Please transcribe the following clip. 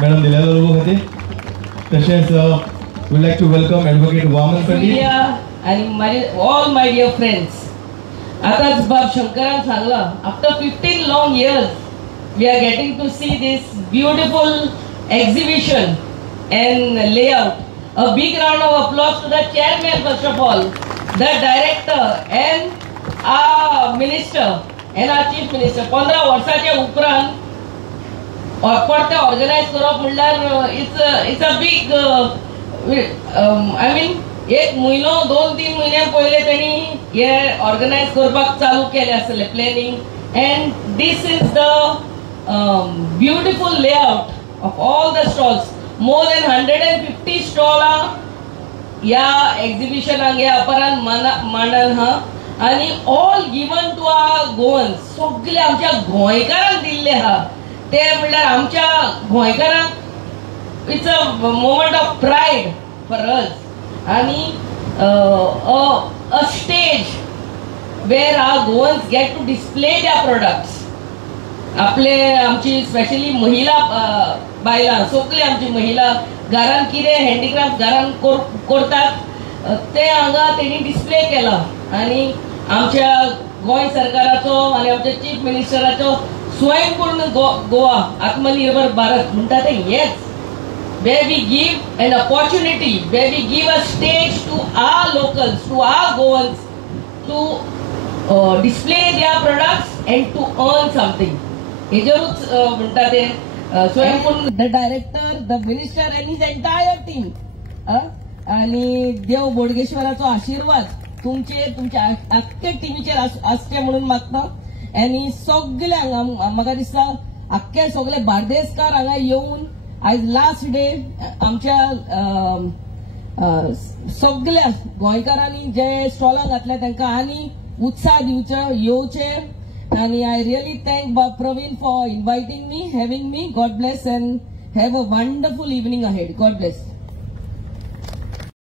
Madam दिलेल्या logo खातीर. तशेंच would like to welcome Advocate Vaman Pandit and all my dear friends. आताच बाब शंकरान सांगला, after 15 long years we are getting to see this beautiful exhibition and layout. A big round of applause to the chairman first of all, the director and our minister and our chief minister. 15 वर्षाच्या उपरांत परते organise करप म्हणल्यार it's a big I mean एक महिनो 2-3 महिने पहिले त्यांनी हे ऑर्गनाइज करपाक चालू केले आसले planning and this is the beautiful layout of all the stalls. More than 150 stalls या exhibitionाक या अपरांत मांडन हा आणि all given to our Goans. सगळे आमच्या गोंयकारांक दिल्ले हा ते म्हणल्यार आमच्या गोंयकारांक it's a moment of pride for us आणि a stage where our Goans get to display their products. आमची स्पेशली महिला बायलां सगळी आमची महिला घरान कितें हँडीक्राफ्ट घरान करतात ते हांगा तेणी डिस्प्ले केला आणि आमच्या गोंय सरकाराचो आणि आमच्या चीफ मिनिस्टराचो स्वयंपूर्ण गोवा आत्मनिर्भर भारत म्हणटा ते हेच where we give an opportunity, where we give a stage to our locals, to our Goans to display their products and to earn something. हेजेरूच म्हणटा ते स्वयंपूर्ण the director, the minister and his entire team. आणि देव बोडगेश्वराचो आशीर्वाद तुमच्या आख्खे टीमीचेर आसचे म्हणून मागता. आणि सगळ्यांक म्हाका दिसता आख्खे सगळे बार्देसकार हांगा येवन आज लास्ट डे आमच्या सगळ्या गोंयकारांनी जे स्टॉलां घातल्या तांकां आनी उत्साह येवचे. आणि I really thank Praveen for inviting me, having me. God bless and have a wonderful evening ahead. God bless.